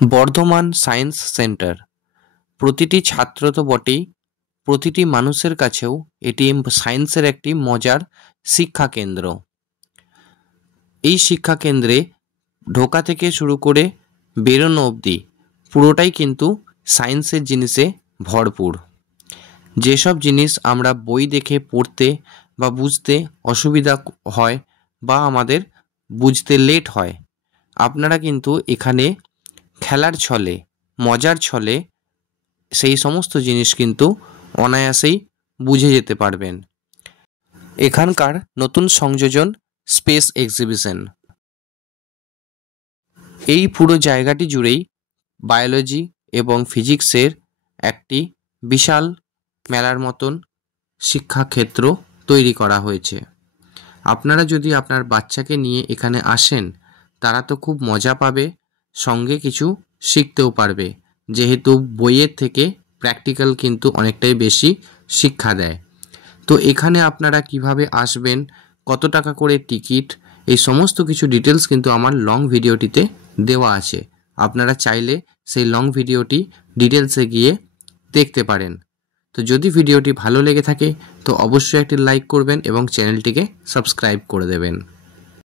Bardhaman science centre প্রতিটি ছাত্র তো বটেই, প্রতিটি মানুষের কাছেও এটি সায়েন্সের একটি মজার শিক্ষা কেন্দ্র। এই শিক্ষা কেন্দ্রে ঢোকা থেকে শুরু করে বেরোনো অবধি পুরোটাই কিন্তু সায়েন্সের জিনিসে ভরপুর। যেসব জিনিস আমরা বই দেখে পড়তে বা বুঝতে অসুবিধা হয় বা আমাদের বুঝতে লেট হয়, আপনারা কিন্তু এখানে খেলার ছলে, মজার ছলে সেই সমস্ত জিনিস কিন্তু অনায়াসেই বুঝে যেতে পারবেন। এখানকার নতুন সংযোজন স্পেস এক্সিবিশন। এই পুরো জায়গাটি জুড়েই বায়োলজি এবং ফিজিক্সের একটি বিশাল মেলার মতন শিক্ষাক্ষেত্র তৈরি করা হয়েছে। আপনারা যদি আপনার বাচ্চাকে নিয়ে এখানে আসেন, তারা তো খুব মজা পাবে, সঙ্গে কিছু শিখতেও পারবে, যেহেতু বইয়ের থেকে প্র্যাকটিক্যাল কিন্তু অনেকটাই বেশি শিক্ষা দেয়। তো এখানে আপনারা কিভাবে আসবেন, কত টাকা করে টিকিট, এই সমস্ত কিছু ডিটেলস কিন্তু আমার লং ভিডিওটিতে দেওয়া আছে। আপনারা চাইলে সেই লং ভিডিওটি ডিটেলসে গিয়ে দেখতে পারেন। তো যদি ভিডিওটি ভালো লেগে থাকে তো অবশ্যই একটি লাইক করবেন এবং চ্যানেলটিকে সাবস্ক্রাইব করে দেবেন।